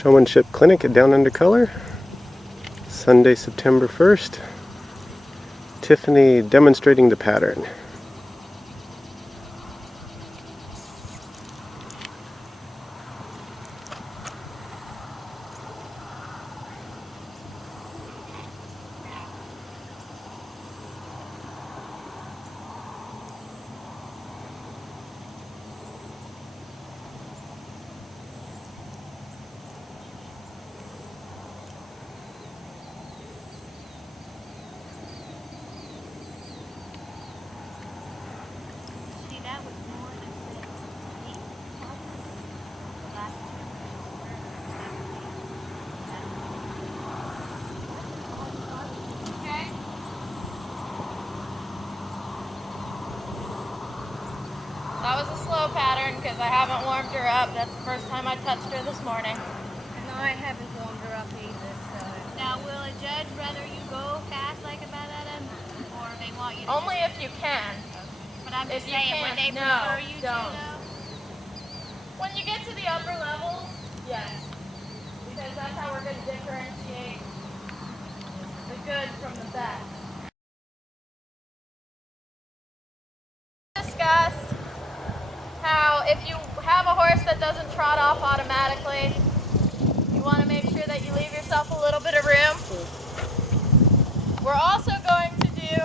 Showmanship Clinic at Down Under Color, Sunday, September 1st. Tiffany demonstrating the pattern. That was a slow pattern because I haven't warmed her up. That's the first time I touched her this morning. And I haven't warmed her up either, so... Now, will a judge rather you go fast like a banana, or they want you to... Only if you can. But I'm just if you saying, can, would they no, prefer you don't. to, though? When you get to the upper levels, yes. Because that's how we're going to differentiate the good from the bad. Discussed how if you have a horse that doesn't trot off automatically, you want to make sure that you leave yourself a little bit of room. We're also going to do,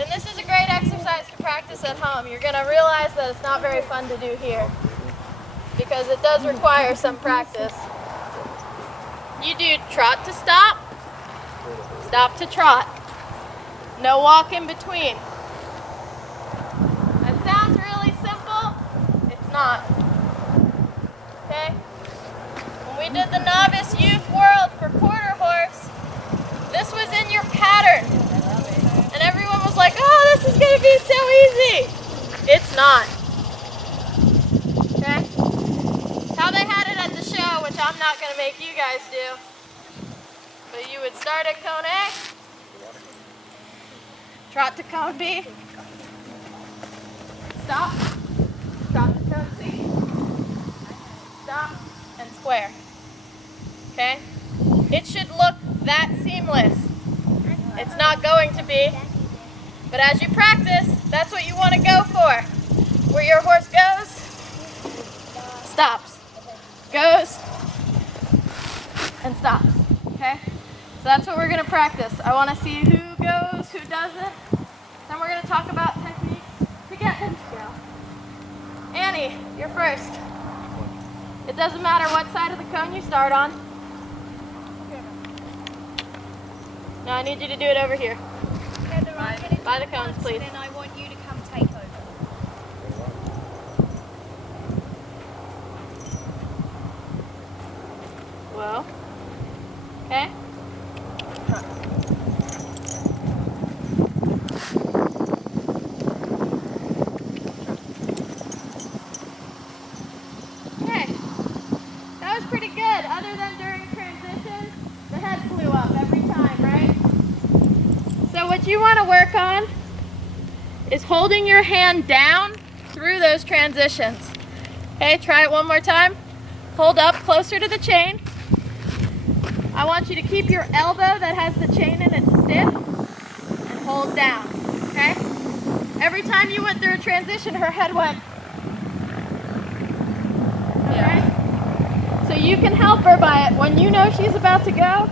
and this is a great exercise to practice at home. You're going to realize that it's not very fun to do here because it does require some practice. You do trot to stop, stop to trot. No walk in between. That sounds really simple. It's not. Okay? When we did the novice youth world for quarter horse, this was in your pattern. And everyone was like, oh, this is going to be so easy. It's not. Okay? How they had it at the show, which I'm not going to make you guys do. But you would start at cone A, trot to cone B, stop, trot to cone C, stop, and square. Okay? It should look that seamless. It's not going to be. But as you practice, that's what you want to go for. Where your horse goes, stops, goes, and stops. Okay? So that's what we're going to practice. I want to see who goes, who doesn't. Then we're going to talk about techniques to get them to go. Annie, you're first. It doesn't matter what side of the cone you start on. No, I need you to do it over here. By the cones, please. Then I want you to come take over. Well, okay. Okay, that was pretty good. Other than during transition, the head flew up every time, right? So what you want to work on is holding your hand down through those transitions. Okay, try it one more time. Hold up closer to the chain. I want you to keep your elbow that has the chain in it stiff and hold down, okay? Every time you went through a transition, her head went. Okay? So you can help her by it. When you know she's about to go,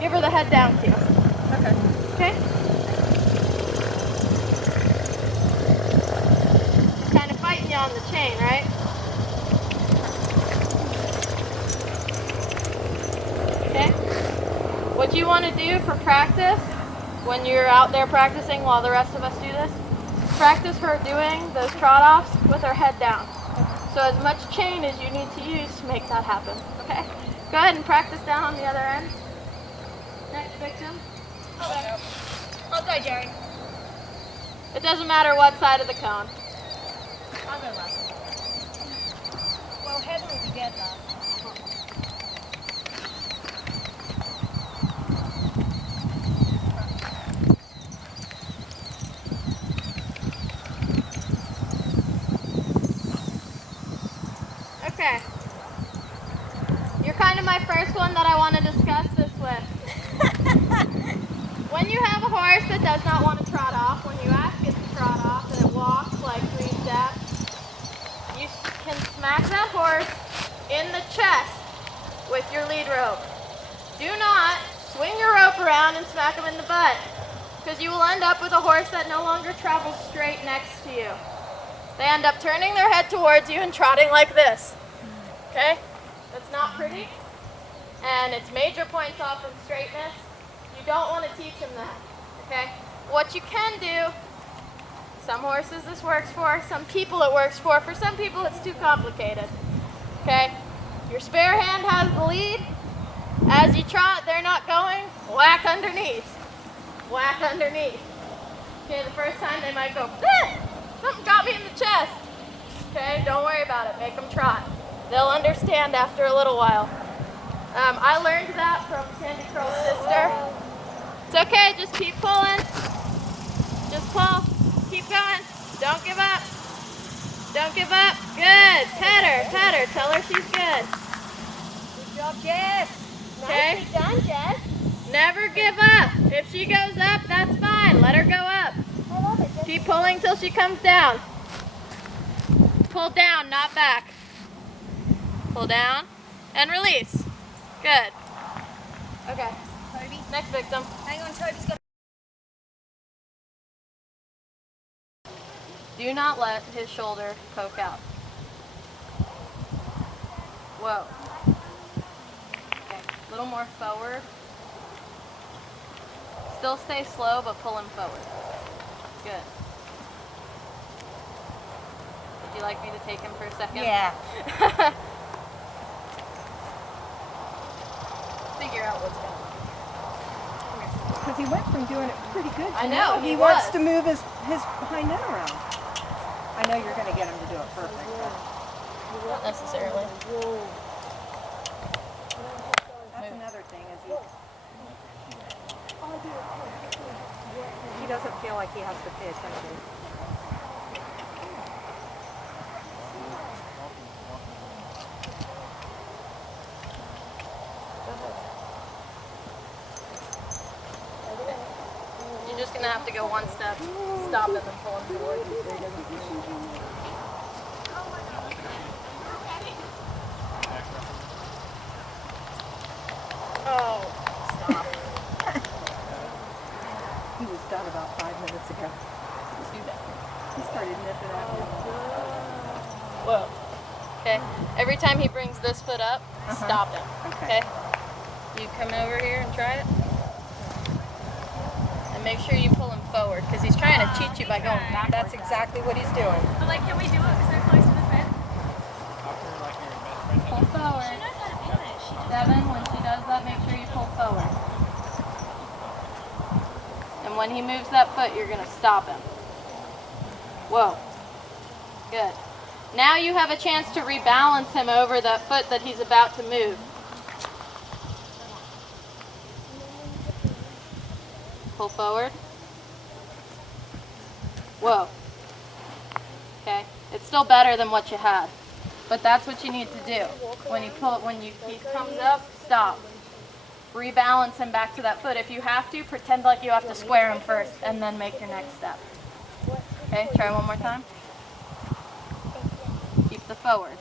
give her the head down cue. Okay. Okay? Kind of fighting you on the chain, right? Okay? What you want to do for practice, when you're out there practicing while the rest of us do this, practice her doing those trot-offs with her head down. So as much chain as you need to use to make that happen. Okay? Go ahead and practice down on the other end. Next victim. I'll go, Jerry. It doesn't matter what side of the cone. I'll go last. Well, Heather will be dead last. Okay. horse that does not want to trot off, when you ask it to trot off and it walks like 3 steps, you can smack that horse in the chest with your lead rope. Do not swing your rope around and smack him in the butt, because you will end up with a horse that no longer travels straight next to you. They end up turning their head towards you and trotting like this. Okay? That's not pretty, and it's major points off from straightness. You don't want to teach them that. Okay? What you can do, some horses this works for, some people it works for. For some people it's too complicated. Okay? Your spare hand has the lead. As you trot, they're not going, whack underneath. Whack underneath. Okay, the first time they might go, something got me in the chest. Okay, don't worry about it, make them trot. They'll understand after a little while. I learned that from Sandy Crow's sister. It's okay, just keep pulling. Just pull, keep going, don't give up. Don't give up, good, pet her, tell her she's good. Good job, Jess. Okay. Nicely done, Jess. Never give up. If she goes up, that's fine. Let her go up. I love it, Jess. Keep pulling till she comes down. Pull down, not back. Pull down and release. Good. Okay. Toby. Next victim. Hang on, Toby's got. Do not let his shoulder poke out. Whoa. Okay. A little more forward. Still stay slow, but pull him forward. Good. Would you like me to take him for a second? Yeah. Figure out what's going on. Because he went from doing it pretty good. I to know, now he he wants was. to move his hind end around. I know you're going to get him to do it perfect. Not necessarily. That's another thing is he doesn't feel like he has to pay attention. You're just going to have to go one step, stop him and pull him towards you so he doesn't push you. Oh, stop. He was done about 5 minutes ago. Do that. He started nipping at me. Whoa. Okay. Every time he brings this foot up, stop him. Okay. You come over here and try it. And make sure you pull him forward, because he's trying to cheat you by going backwards. That's exactly what he's doing. But like, can we do it because they're close to the fence? Pull forward. She knows how to do it. She just. Devin, when she does that, make sure you pull forward. And when he moves that foot, you're going to stop him. Whoa. Good. Now you have a chance to rebalance him over that foot that he's about to move. Pull forward. Whoa. Okay. It's still better than what you had. But that's what you need to do. When he comes up, stop. Rebalance him back to that foot. If you have to, pretend like you have to square him first and then make your next step. Okay, try one more time. Keep the forward.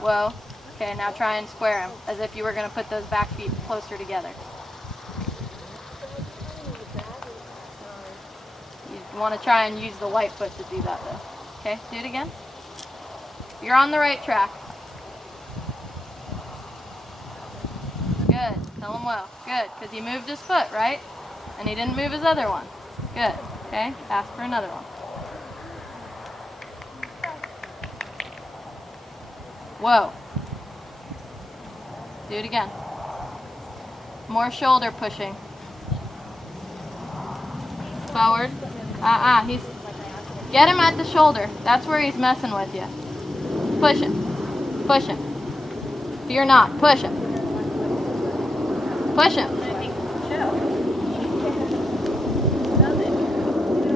Whoa. Okay, now try and square him as if you were going to put those back feet closer together. You want to try and use the white foot to do that though. Okay, do it again. You're on the right track. Good. Tell him well. Good. Because he moved his foot, right? And he didn't move his other one. Good. Okay. Ask for another one. Whoa. Do it again. More shoulder pushing. Forward. He's... Get him at the shoulder. That's where he's messing with you. Push him. Push him. Fear not. Push him. Push him.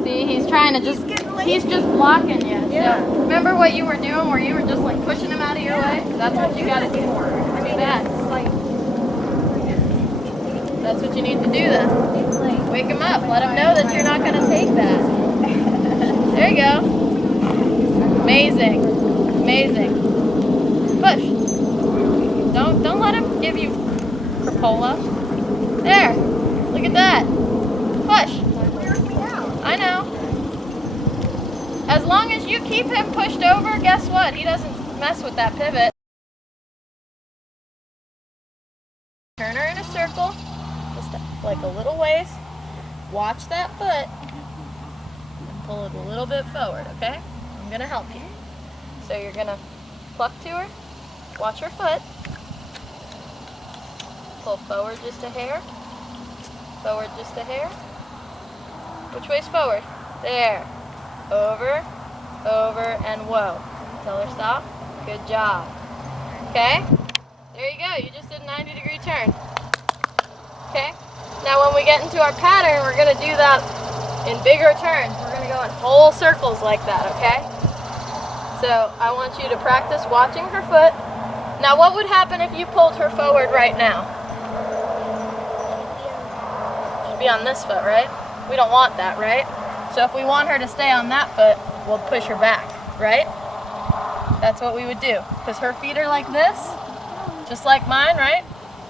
See, he's trying to just, he's just blocking you. Yeah. So remember what you were doing where you were just like pushing him out of your way? That's what you got to do. Do that. That's what you need to do then. Wake him up. Let him know that you're not going to take that. There you go. Amazing. Amazing. Push. Don't let him give you crapola. There. Look at that. Push. I know. As long as you keep him pushed over, guess what? He doesn't mess with that pivot. Turn her in a circle, just like a little ways. Watch that foot and pull it a little bit forward, okay? I'm gonna help you. So you're gonna pluck to her, watch her foot, pull forward just a hair, forward just a hair. Which way's forward? There. Over, over, and whoa. Tell her stop. Good job. Okay? There you go. You just did a 90-degree turn. Okay? Now when we get into our pattern, we're going to do that in bigger turns. We're going to go in whole circles like that, okay? So I want you to practice watching her foot. Now what would happen if you pulled her forward right now? She'd be on this foot, right? We don't want that, right? So if we want her to stay on that foot, we'll push her back, right? That's what we would do. Because her feet are like this, just like mine, right?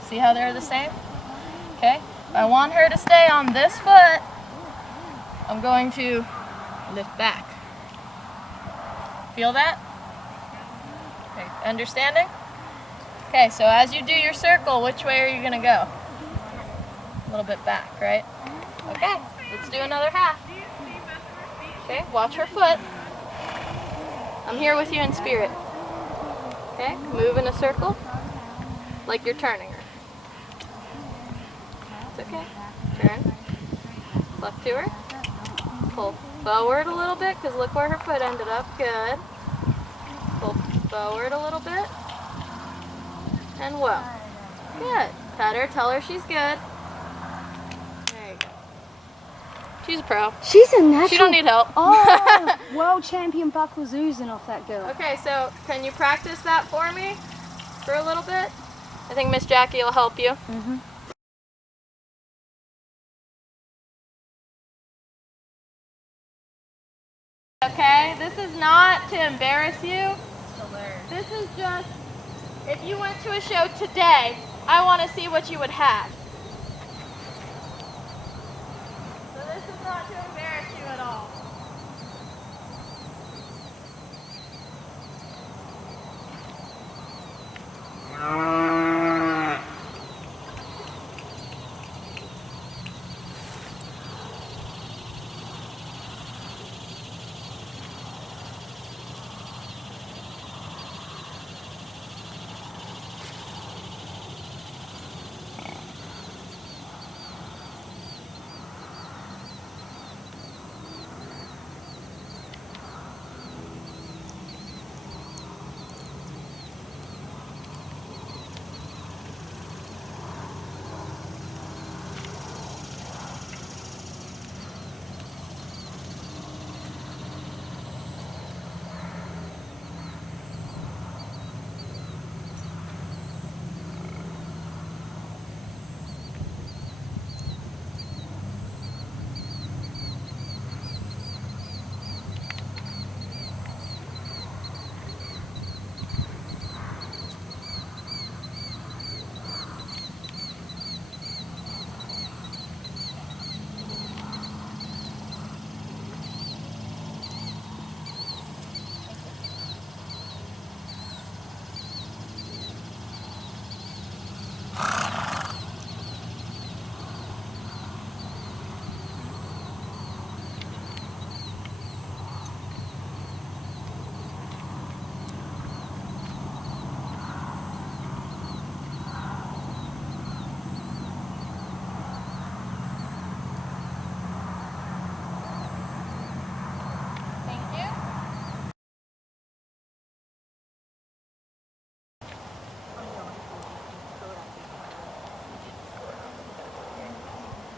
See how they're the same? Okay? If I want her to stay on this foot, I'm going to lift back. Feel that? Okay, understanding? Okay, so as you do your circle, which way are you going to go? A little bit back, right? Okay, let's do another half. Okay, watch her foot. I'm here with you in spirit. Okay, move in a circle like you're turning her. It's okay. Turn. Pluck to her. Pull forward a little bit because look where her foot ended up. Good. Pull forward a little bit. And whoa. Good. Pat her. Tell her she's good. There you go. She's a pro. She's a natural. She don't need help. Oh, world champion buck was oozing off that girl. Okay, so can you practice that for me for a little bit? I think Miss Jackie will help you. Mm-hmm. Okay, this is not to embarrass you. This is just, if you went to a show today, I want to see what you would have. So this is not to embarrass you at all.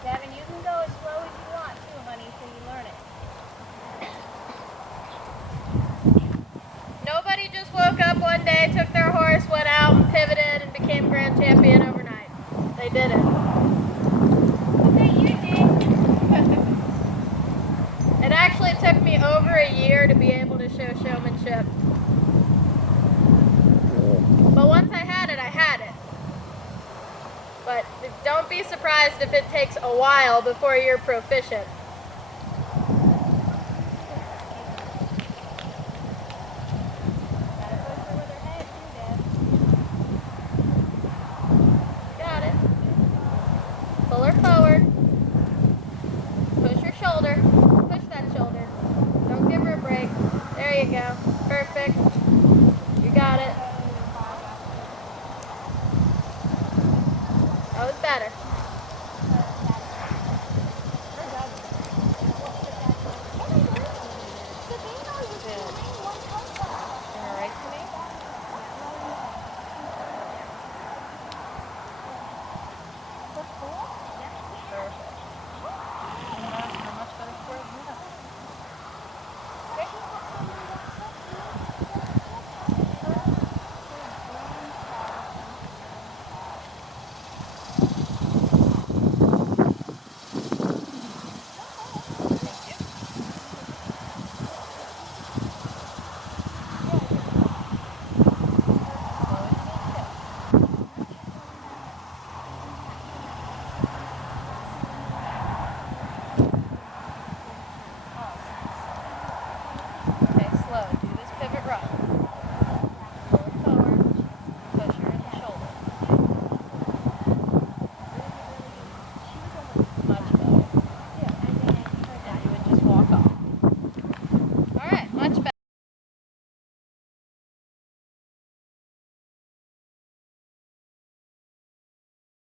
Gavin, you can go as slow as you want too, honey, till you learn it. Nobody just woke up one day, took their horse, went out and pivoted and became grand champion overnight. They did it. surprised if it takes a while before you're proficient.